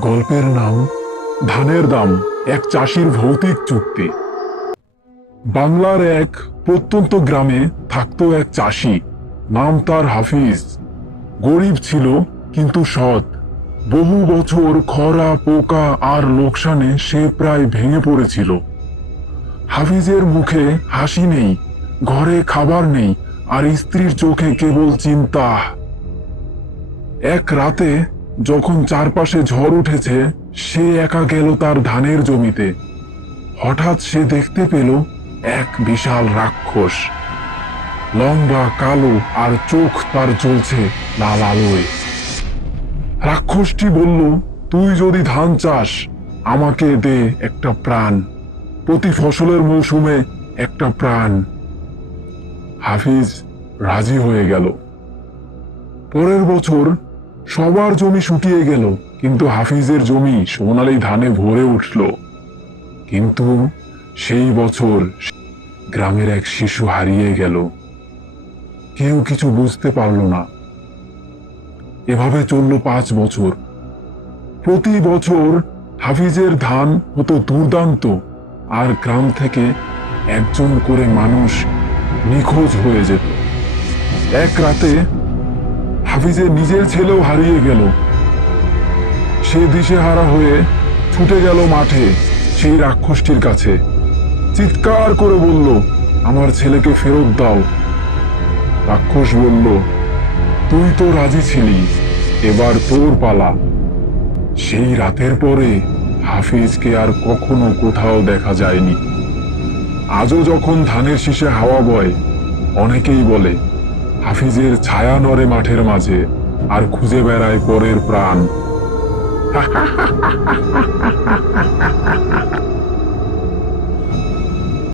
গল্পের নাম, ধানের দাম, এক চাষির ভৌতিক চুক্তি। বাংলার এক প্রত্যন্ত গ্রামে থাকতো এক চাষি, নাম তার হাফিজ। গরিব ছিল, কিন্তু সৎ। বহু বছর খরা, পোকা আর লোকসানে সে প্রায় ভেঙে পড়েছিল। হাফিজের মুখে হাসি নেই, ঘরে খাবার নেই, আর স্ত্রীর চোখে কেবল চিন্তা। এক রাতে যখন চারপাশে ঝড় উঠেছে, সে একা গেল তার ধানের জমিতে। হঠাৎ সে দেখতে পেল এক বিশাল রাক্ষস। লম্বা, কালো আর চোখ তার জ্বলছে লাল আলোয়। রাক্ষসটি বলল, তুই যদি ধান চাস আমাকে দে একটা প্রাণ। প্রতি ফসলের মৌসুমে একটা প্রাণ। হাফিজ রাজি হয়ে গেল। পরের বছর সবার জমি শুকিয়ে গেল, কিন্তু হাফিজের জমি সোনালি ধানে ভরে উঠল। কিন্তু সেই বছর গ্রামের এক শিশু হারিয়ে গেল। কেউ কিছু বুঝতে পারল না। এভাবে চলল পাঁচ বছর। প্রতি বছর হাফিজের ধান হতো দুর্দান্ত, আর গ্রাম থেকে একজন করে মানুষ নিখোঁজ হয়ে যেত। এক রাতে হাফিজের নিজের ছেলেও হারিয়ে গেল। সে দিশেহারা হয়ে ছুটে গেল মাঠে সেই রাক্ষসটির কাছে। চিৎকার করে বলল, আমার ছেলেকে ফেরত দাও। রাক্ষস বলল, তুই তো রাজি ছিলি, এবার তোর পালা। সেই রাতের পরে হাফিজকে আর কখনো কোথাও দেখা যায়নি। আজও যখন ধানের শীষে হাওয়া বয়, অনেকেই বলে হাফিজের ছায়া নড়ে মাঠের মাঝে আর খুঁজে বেড়ায় পরের প্রাণ।